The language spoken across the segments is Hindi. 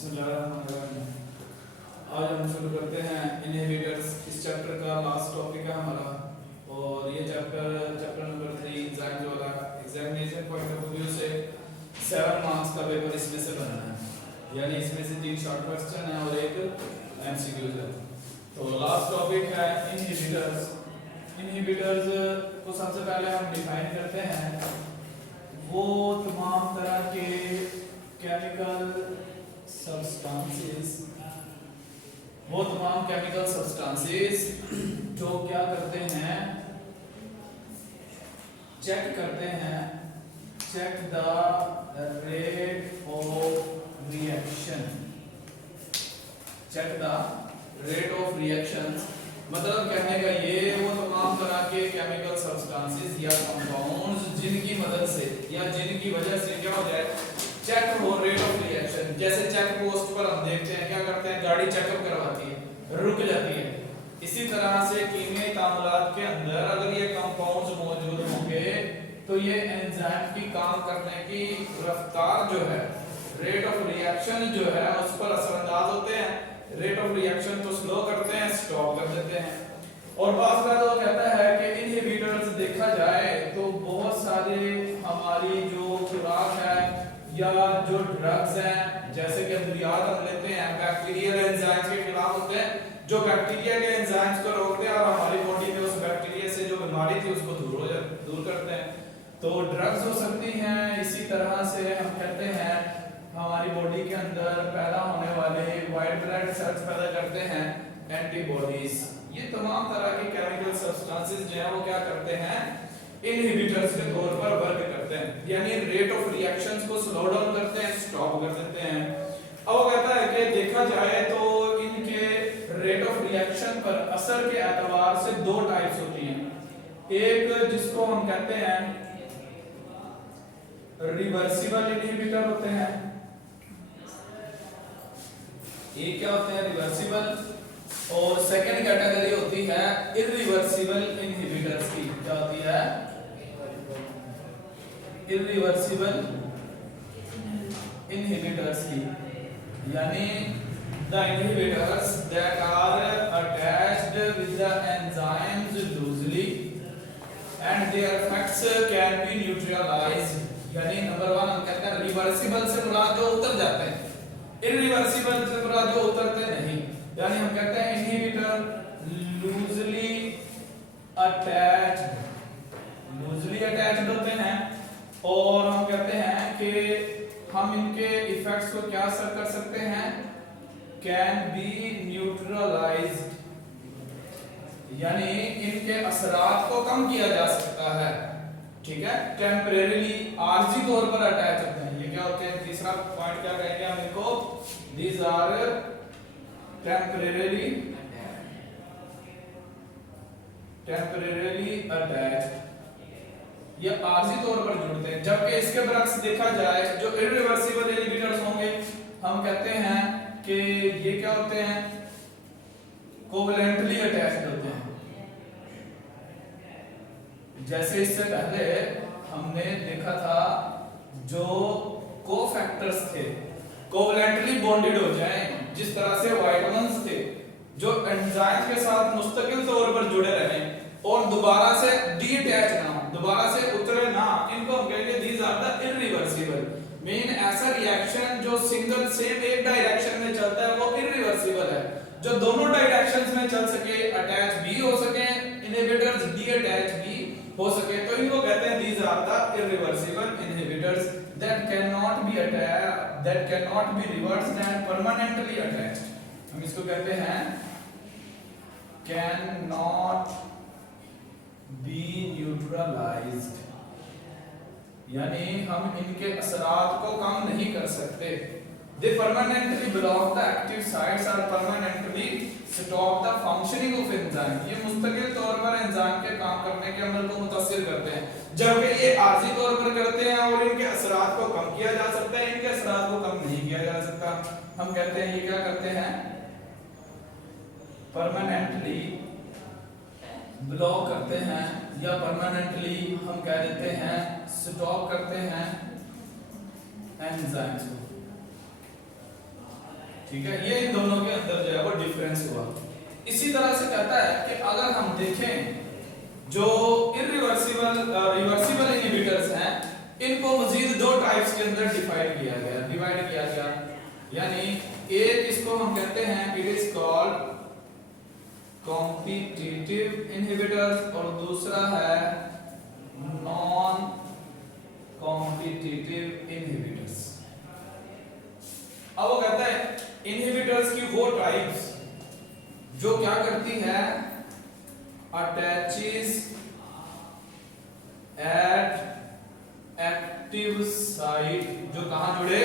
बिस्मिल्लाहिर्रहमानिर्रहीम। आज हम शुरू करते हैं इनहिबिटर्स। इस चैप्टर का लास्ट टॉपिक है हमारा, और ये चैप्टर नंबर 3 एंजाइम्स वाला। एग्जामिनेशन पॉइंट ऑफ व्यू से 7 मार्क्स का पेपर इसमें से बनना है, यानी इसमें से 3 शॉर्ट क्वेश्चन है और एक एमसीक्यूज है। तो लास्ट टॉपिक है इनहिबिटर्स। इनहिबिटर्स को सबसे पहले हम डिफाइन करते हैं। वो तमाम तरह के केमिकल सब्सटेंसेस जो क्या करते हैं, चेक करते हैं, check the rate of reaction. Check the rate of reactions मतलब कहने का ये वो तमाम तरह के केमिकल सब्सटेंसेस या कंपाउंड्स जिनकी मदद से या जिनकी वजह से क्या हो जाए, चेक हो रेट ऑफ रिएक्शन। जैसे चेक पोस्ट पर हम देखते हैं क्या करते हैं, गाड़ी चेकअप करवाती है, रुक जाती है। इसी तरह से कीमियाई तामुलात के अंदर अगर ये कंपाउंड्स मौजूद होंगे तो ये एंजाइम की काम करने की रफ्तार जो है, रेट ऑफ रिएक्शन जो है, उस पर असरअंदाज होते हैं। रेट ऑफ रिएक्शन तो स्लो करते हैं, स्टॉप कर देते हैं। और बात का तो कहता है कि इनहिबिटर्स देखा जाए तो बहुत सारे हमारी जो खुराक है या जो ड्रग्स हैं, जैसे कि अद्वियात हम लेते हैं, बैक्टीरियल एंजाइम्स के खिलाफ होते हैं, जो बैक्टीरिया के एंजाइम्स को रोकते हैं और हमारी बॉडी में उस बैक्टीरिया से जो बीमारी थी उसको दूर करते हैं। तो ड्रग्स हो सकती हैं। इसी तरह से हम कहते हैं हमारी बॉडी के अंदर पैदा होने वाले व्हाइट ब्लड सेल्स पैदा करते हैं एंटीबॉडीज। ये तमाम तरह के केमिकल सब्सटेंसेस जो है वो क्या करते हैं, इनहिबिटर्स के तौर पर वर्क करते हैं, यानी रेट ऑफ रिएक्शंस को स्लो डाउन करते हैं, स्टॉप कर देते हैं। अब वो कहता है कि देखा जाए तो इनके रेट ऑफ रिएक्शन पर असर के एतबार से 2 टाइप्स होती हैं। एक जिसको हम कहते हैं रिवर्सिबल इनहिबिटर होते हैं। ये क्या होते हैं, रिवर्सिबल। और सेकंड कैटेगरी होती है इरिवर्सिबल इनहिबिटर्स की। क्या होती है, इरिवर्सिबल इनहिबिटर्स की, यानी the inhibitors that are attached with the enzymes loosely and their effects can be neutralised. यानी नंबर 1 हम कहते हैं रिवर्सिबल से मुराद जो उतर जाते हैं, इरिवर्सिबल से मुराद जो उतरते नहीं। यानी हम कहते हैं इनहिबिटर लूजली अटैच्ड होते हैं, और हम कहते हैं कि हम इनके इफेक्ट्स को क्या असर कर सकते हैं, कैन बी न्यूट्रलाइज्ड, यानी इनके असरात को कम किया जा सकता है। ठीक है, टेम्परेरीली आर्जी तौर पर अटैच होते हैं। ये क्या होते हैं, तीसरा पॉइंट क्या कहेंगे हम इनको, दीज आर टेम्परेरीली अटैच, ये आर्जी तौर पर जुड़ते हैं। जबकि इसके बरक्स देखा जाए जो इरिवर्सिबल इनहिबिटर्स होंगे, हम कहते हैं कि ये क्या होते हैं, कोवलेंटली अटैच्ड होते हैं। जैसे इससे पहले हमने देखा था जो कोफैक्टर्स थे कोवलेंटली बॉन्डेड हो जाएं, जिस तरह से विटामिन्स थे जो एंजाइम के साथ मुस्तकिल तौर पर जुड़े रहे और दोबारा से डीअटैच ना हो, दोबारा से उतरे ना, इनको हम कहेंगे these are the irreversible. Main ऐसा रिएक्शन जो सिंगल सेम एक डायरेक्शन में चलता है वो इरिवर्सिबल है। जो दोनों डायरेक्शंस में चल सके, अटैच भी हो सके, इनहिबिटर्स डीअटैच भी हो सके, तो इनको कहते हैं these are the irreversible inhibitors that can not be reversed and permanently attached. हम इसको कहते हैं कैन नॉट बी न्यूट्रलाइज्ड, यानी हम इनके असरात को कम नहीं कर सकते। They permanently block the active sites or permanently stop the functioning of enzyme। ये मुस्तकिल तौर पर एंजाइम के काम करने के अमल को मुतासिर करते हैं, जबकि ये आर्जी तौर पर करते हैं और इनके असरात को कम किया जा सकता है, इनके असरात को कम नहीं किया जा सकता। हम कहते हैं ये क्या करते हैं, परमानेंटली ब्लॉक करते हैं, या परमानेंटली हम कह देते हैं स्टॉप करते हैं एंजाइम्स को। ठीक है, ये इन दोनों के अंदर जो है वो डिफरेंस हुआ। इसी तरह से कहता है कि अगर हम देखें जो इरिवर्सिबल रिवर्सिबल इनहिबिटर्स हैं, इनको मजीद दो टाइप्स के अंदर डिवाइड किया गया। यानी एक इसको हम कहते हैं it is called competitive inhibitors और दूसरा है नॉन कॉम्पिटिटिव इनहिबिटर्स। अब वो कहता है इनहिबिटर्स की वो टाइप्स जो क्या करती है, अटैचेस एट एक्टिव साइट, जो कहां जुड़े,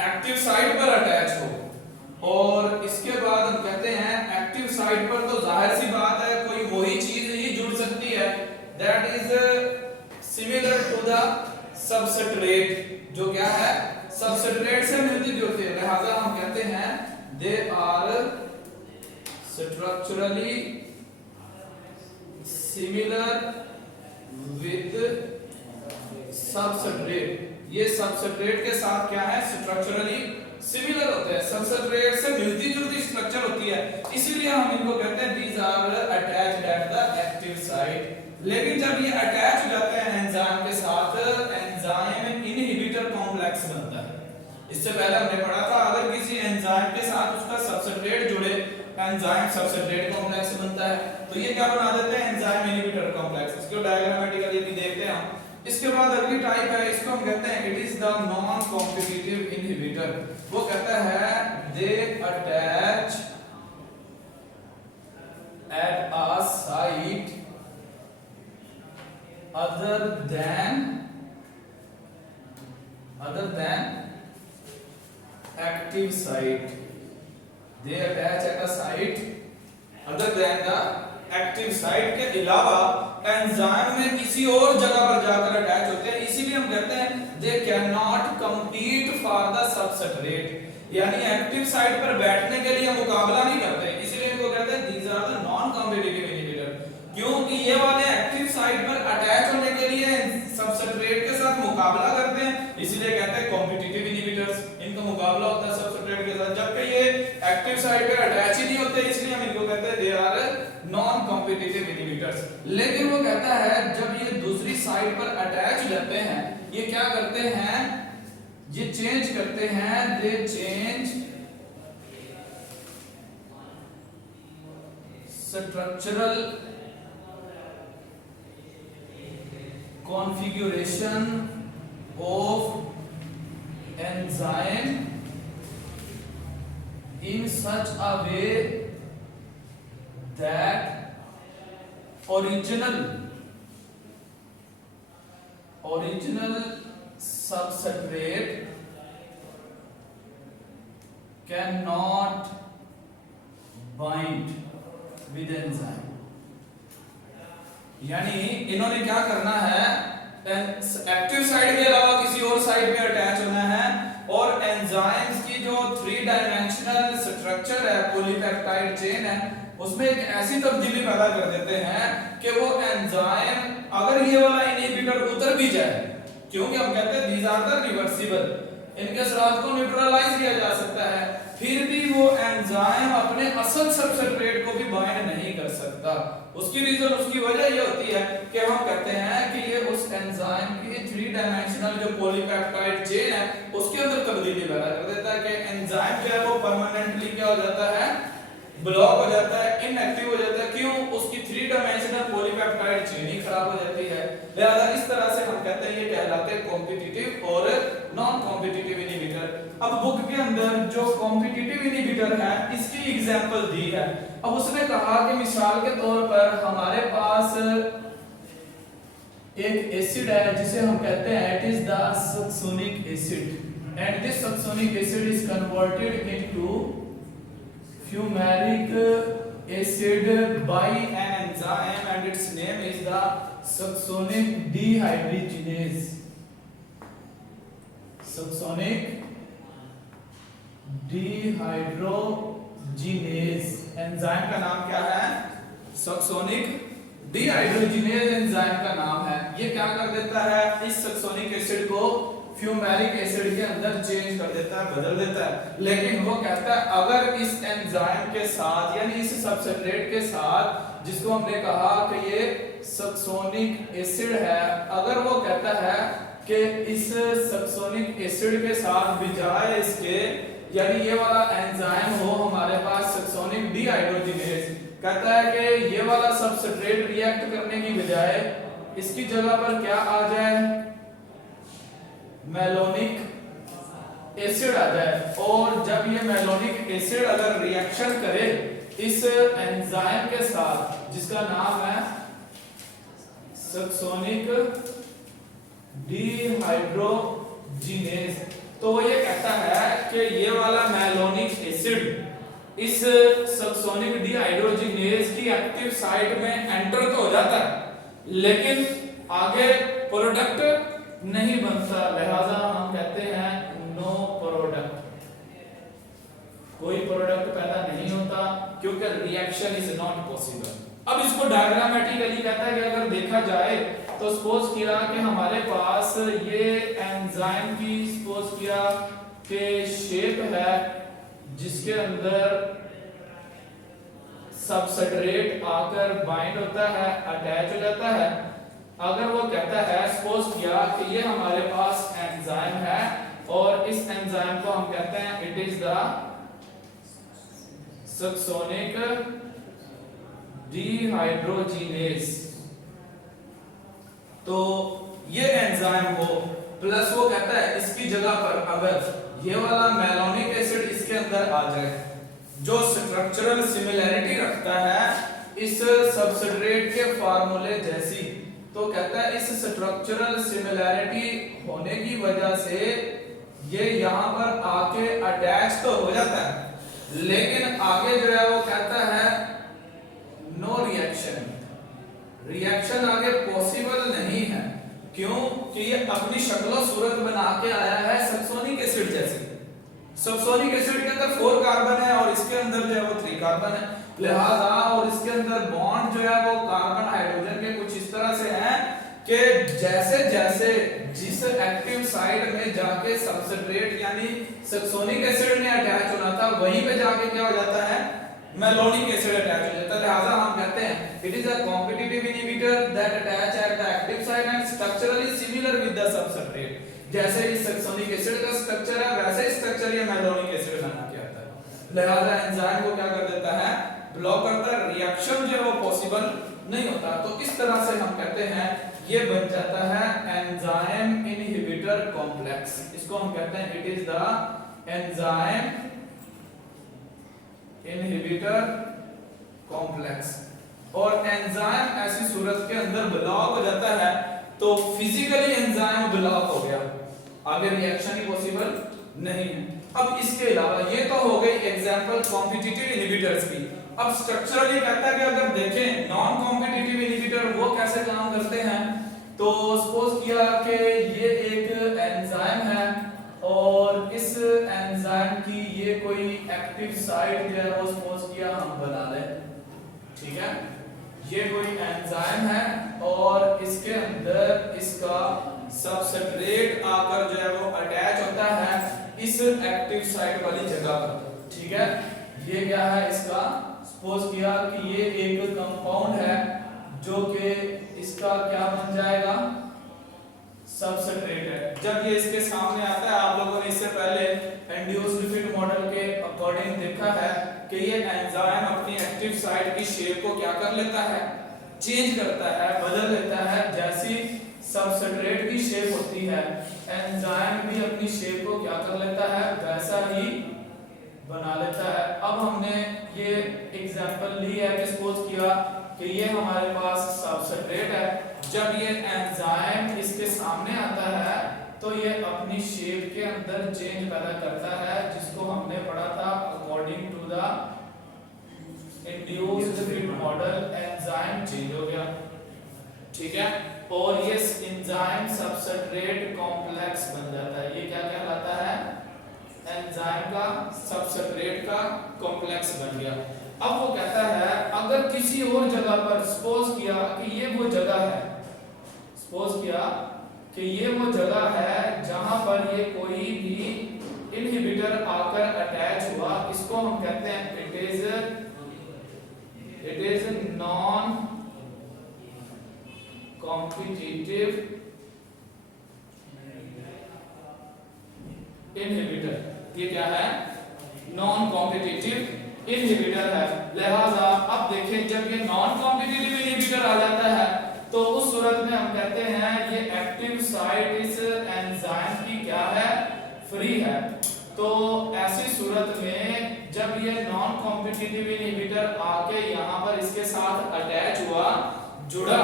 एक्टिव साइट पर अटैच हो। और इसके बाद हम कहते हैं एक्टिव साइट पर तो जाहिर सी बात है कोई वही चीज ही जुड़ सकती है, that is similar to the substrate, जो क्या है सबस्ट्रेट से मिलती जुलती है। लिहाजा हम कहते हैं they are structurally similar with substrate. ये सबस्ट्रेट के साथ क्या है, स्ट्रक्चरली सिमिलर होते हैं, सबस्ट्रेट से मिलती जुलती स्ट्रक्चर होती है, इसलिए हम इनको कहते हैं these are attached at the active site. लेकिन जब ये अटैच हो जाते हैं एंजाइम के साथ, एंजाइम इनहिबिटर कॉम्प्लेक्स बनता है। इससे पहले हमने पढ़ा था अगर किसी एंजाइम के साथ उसका सबस्ट्रेट जुड़े, एंजाइम सबस्ट्रेट कॉम्प्लेक्स बनता है। तो ये क्या बना देते हैं, एंजाइम इनहिबिटर कॉम्प्लेक्स। इसको डायग्रामेटिकली भी देखते हैं हम। इसके बाद अगली टाइप है, इसको हम कहते हैं it is the non competitive inhibitor. वो कहता है दे attach at a site other than active site, they attach at a site other than the active site के अलावा एंजाइम में किसी और जगह पर जाकर अटैच होते हैं, इसीलिए हम कहते हैं they cannot compete for the substrate। यानी एक्टिव साइट पर बैठने के लिए मुकाबला नहीं करते, इसीलिए इनको कहते हैं these are the non competitive inhibitor। क्योंकि ये वाले एक्टिव साइट पर अटैच होने के लिए सबस्ट्रेट के साथ मुकाबला करते हैं, इसलिए कहते हैं कॉम्पिटिटिव इनहिबिटर्स। इनका मुकाबला होता है सबस्ट्रेट के साथ, जबकि ये एक्टिव साइट पर अटैच ही नहीं होते, इसलिए हम इनको कहते हैं they are non competitive inhibitors. लेकिन वो कहता है जब ये दूसरी साइट पर अटैच हो जाते हैं, ये क्या करते हैं, ये चेंज करते हैं, दे change structural configuration of enzyme in such a way that original substrate cannot bind with enzyme। यानी इन्होंने क्या करना है, एक्टिव साइट के अलावा किसी और साइट पे अटैच होना है, और एंजाइम्स की जो 3 डायमेंशनल स्ट्रक्चर है, पॉलीपेप्टाइड चेन है, उसमें एक ऐसी तब्दीली पैदा कर देते हैं कि वो एंजाइम अगर ये वाला इनहिबिटर उतर भी जाए, क्योंकि हम कहते हैं दीज आर द रिवर्सिबल, इनके असरात को न्यूट्रलाइज किया जा सकता है, फिर भी वो एंजाइम अपने असल सबस्ट्रेट को भी बाइंड नहीं कर सकता। उसकी रीजन, उसकी वजह ये होती है कि हम कहते हैं कि ये उस एंजाइम की 3 डायमेंशनल जो पॉलीपेप्टाइड चेन है उसके अंदर तब्दीली पैदा कर देता है कि एंजाइम जो है वो परमानेंटली क्या हो जाता है, ब्लॉक हो जाता है, इनएक्टिव हो जाता है। क्यों, उसकी 3 डायमेंशनल पॉलीपेप्टाइड चेन ही खराब हो जाती है। लिहाजा इस तरह से हम कहते हैं ये कहलाते हैं कॉम्पिटिटिव और नॉन कॉम्पिटिटिव इनहिबिटर। अब बुक के अंदर जो कॉम्पिटिटिव इनहिबिटर है इसकी एग्जांपल दी है। अब उसने कहा कि मिसाल के तौर पर हमारे पास एक एसिड है जिसे हम कहते हैं it is the succinic acid, and this succinic acid is converted into fumaric acid by an enzyme and its name is the succinic dehydrogenase। succinic dehydrogenase enzyme का नाम क्या है, सक्सोनिक डीहाइड्रोजिनेज एंजाइम का नाम है। ये क्या कर देता है, इस सक्सोनिक एसिड को फ्यूमेरिक एसिड के अंदर चेंज कर देता है, बदल देता है। लेकिन वो कहता है अगर इस एंजाइम के साथ यानी इस सबस्ट्रेट के साथ जिसको हमने कहा कि ये सक्सोनिक एसिड है, अगर वो कहता है कि इस सक्सोनिक एसिड के साथ बजाय इसके यानी ये वाला एंजाइम हो हमारे पास सक्सोनिक डीहाइड्रोजिनेज, कहता है कि ये वाला सबस्ट्रेट रिएक्ट करने की बजाय इसकी जगह पर क्या आ जाए, मैलोनिक एसिड आ जाए। और जब ये मैलोनिक एसिड अगर रिएक्शन करे इस एंजाइम के साथ जिसका नाम है सक्सोनिक डीहाइड्रोजिनेज, तो वो ये कहता है कि ये वाला मैलोनिक एसिड इस सक्सोनिक डीहाइड्रोजिनेज की एक्टिव साइट में एंटर तो हो जाता है लेकिन आगे प्रोडक्ट नहीं बनता, लिहाजा हम कहते हैं नो प्रोडक्ट, कोई प्रोडक्ट पैदा नहीं होता क्योंकि रिएक्शन इज नॉट पॉसिबल। अब इसको डायग्रामेटिकली कहता है कि अगर देखा जाए तो सपोज किया कि हमारे पास ये एंजाइम की सपोज किया कि शेप है जिसके अंदर सबस्ट्रेट आकर बाइंड होता है, अटैच हो जाता है। अगर वो कहता है सपोज किया कि ये हमारे पास एंजाइम है और इस एंजाइम को हम कहते हैं इट इज द सक्सोनिक डीहाइड्रोजिनेज, तो ये एंजाइम हो प्लस वो कहता है इसकी जगह पर अगर ये वाला मैलोनिक एसिड इसके अंदर आ जाए जो स्ट्रक्चरल सिमिलैरिटी रखता है इस सबस्ट्रेट के फार्मूले जैसी, तो कहता है इस स्ट्रक्चरल सिमिलैरिटी होने की वजह से ये यहां पर आके अटैच तो हो जाता है लेकिन आगे जो है वो कहता है नो रिएक्शन, रिएक्शन आगे पॉसिबल नहीं है। क्यों कि ये अपनी शक्ल सूरत बना के आया है सक्सोनिक एसिड जैसे। सक्सोनिक एसिड के अंदर 4 कार्बन है और इसके अंदर जो है वो 3 कार्बन है, लिहाजा और इसके अंदर बॉन्ड जो है वो कार्बन हाइड्रोजन के कुछ इस तरह से है कि जैसे जैसे जिस एक्टिव साइड में जाके सबस्ट्रेट यानी सक्सोनिक एसिड ने अटैच होना था वहीं पे जाके क्या हो जाता है, मैलोनिक एसिड अटैच हो जाता है। लिहाजा हम कहते हैं it is a competitive inhibitor that attach eight the active site and structurally similar with the substrate. जैसे इस सक्सोनिक एसिड का स्ट्रक्चर है वैसे स्ट्रक्चर ये मैलोनिक एसिड बना के आता है। लिहाजा एंजाइम को क्या कर देता है, ब्लॉक करता है, रिएक्शन जो है वो पॉसिबल नहीं होता। तो इस तरह से हम कहते हैं ये बन जाता है एंजाइम इनहिबिटर कॉम्प्लेक्स। इसको हम कहते हैं it is the enzyme inhibitor complex. और एंजाइम ऐसी सूरत के अंदर ब्लॉक हो जाता है तो फिजिकली एंजाइम ब्लॉक हो गया, आगे रिएक्शन ही पॉसिबल नहीं है। अब इसके अलावा ये तो हो गई एग्जांपल कॉम्पिटिटिव इनहिबिटर्स की। अब स्ट्रक्चरली कहता है कि अगर देखें नॉन कॉम्पिटिटिव इनहिबिटर वो कैसे काम करते हैं, तो सपोज किया कि ये एक एंजाइम है और इस एंजाइम की ये कोई एक्टिव साइट जो है वो सपोज किया हम बना लें, ठीक है, ये कोई एंजाइम है और इसके अंदर इसका सबस्ट्रेट आकर जो है वो अटैच होता है इस एक्टिव साइट वाली जगह पर, ठीक है। ये क्या है इसका, सपोज किया कि ये एक कंपाउंड है जो कि इसका क्या बन जाएगा, सबस्ट्रेट है। जब ये इसके सामने आता है, आप लोगों ने इससे पहले इंड्यूस्ड फिट मॉडल के अकॉर्डिंग देखा है कि ये एंजाइम अपनी एक्टिव साइट की शेप को क्या कर लेता है, चेंज करता है, बदल लेता है। जैसी सबस्ट्रेट की शेप होती है एंजाइम भी अपनी शेप को क्या कर लेता है, वैसा ही बना लेता है। अब हमने ये एग्जांपल ली है कि सपोज किया कि ये हमारे पास सबस्ट्रेट है, जब ये एंजाइम इसके सामने आता है तो ये अपनी शेप के अंदर चेंज पैदा करता है, जिसको हमने पढ़ा था according to the induced fit model enzyme change हो गया, ठीक है। और ये एंजाइम सबस्ट्रेट कॉम्प्लेक्स बन जाता है। ये क्या कहलाता है, एंजाइम का सबस्ट्रेट का कॉम्प्लेक्स बन गया। अब वो कहता है अगर किसी और जगह पर सपोज किया कि ये वो जगह है, सपोज किया कि ये वो जगह है जहां पर कॉम्पिटिटिव इनहिबिटर, ये क्या है? नॉन कॉम्पिटिटिव इनहिबिटर है। लिहाजा अब देखें जब ये नॉन कॉम्पिटिटिव इनहिबिटर आ जाता है तो उस सूरत में हम कहते हैं ये एक्टिव साइट इस एंजाइम की क्या है? फ्री है। तो ऐसी सूरत में जब ये नॉन कॉम्पिटिटिव इनहिबिटर आके यहाँ पर इसके साथ अटैच हुआ, जुड़ा,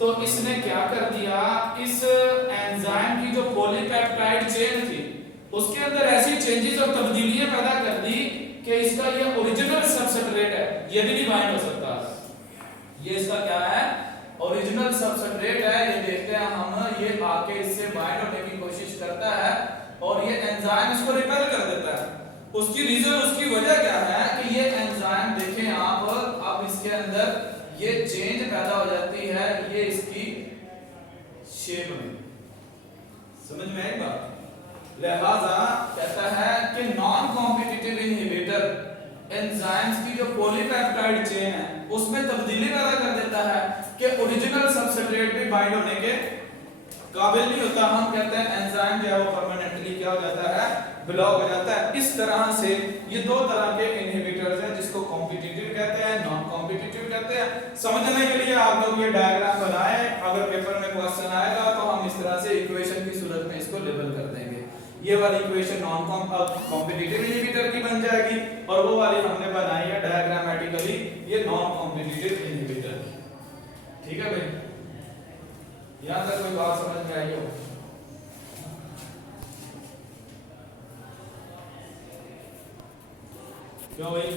तो इसने क्या कर दिया? इस एंजाइम की जो पॉलीपेप्टाइड चेन थी उसके अंदर ऐसी चेंजेस और तब्दीलियां पैदा कर दी कि इसका ये ओरिजिनल सबस्ट्रेट है, ये भी नहीं बाइंड हो सकता। ये इसका क्या है? ओरिजिनल सबस्ट्रेट है। ये देखते हैं हम, ये आके इससे बाइंड होने की कोशिश करता है और ये एंजाइम इसको रिपेल कर देता है। उसकी रीजन, उसकी वजह क्या है कि ये एंजाइम देखें आप, अब इसके अंदर ये चेंज पैदा हो जाती है, ये इसकी शेप में, समझ में आई बात? लिहाजा कहता है कि नॉन कॉम्पिटिटिव इनहिबिटर एंजाइम्स की जो पॉलीपेप्टाइड चेन है उसमें तब्दीली पैदा कर देता है कि ओरिजिनल सबस्ट्रेट भी बाइंड होने के काबिल नहीं होता। हम कहते हैं एंजाइम जो है वो परमानेंटली क्या हो जाता है? ब्लॉक हो जाता है। इस तरह से ये दो तरह के इनहिबिटर्स हैं जिसको कॉम्पिटिटिव कहते हैं, नॉन कॉम्पिटिटिव कहते हैं। समझने के लिए आप लोग ये डायग्राम बनाएं, अगर पेपर में क्वेश्चन आएगा तो हम इस तरह से इक्वेशन की सूरत में इसको लेबल कर देंगे। ये वाली इक्वेशन नॉन कॉम्पिटिटिव इनहिबिटर की बन जाएगी और वो वाली हमने बनाई है डायग्रामेटिकली ये नॉन कॉम्पिटिटिव इनहिबिटर की। ठीक है भाई, यहां तक कोई बात समझ में आई हो? क्यों भाई?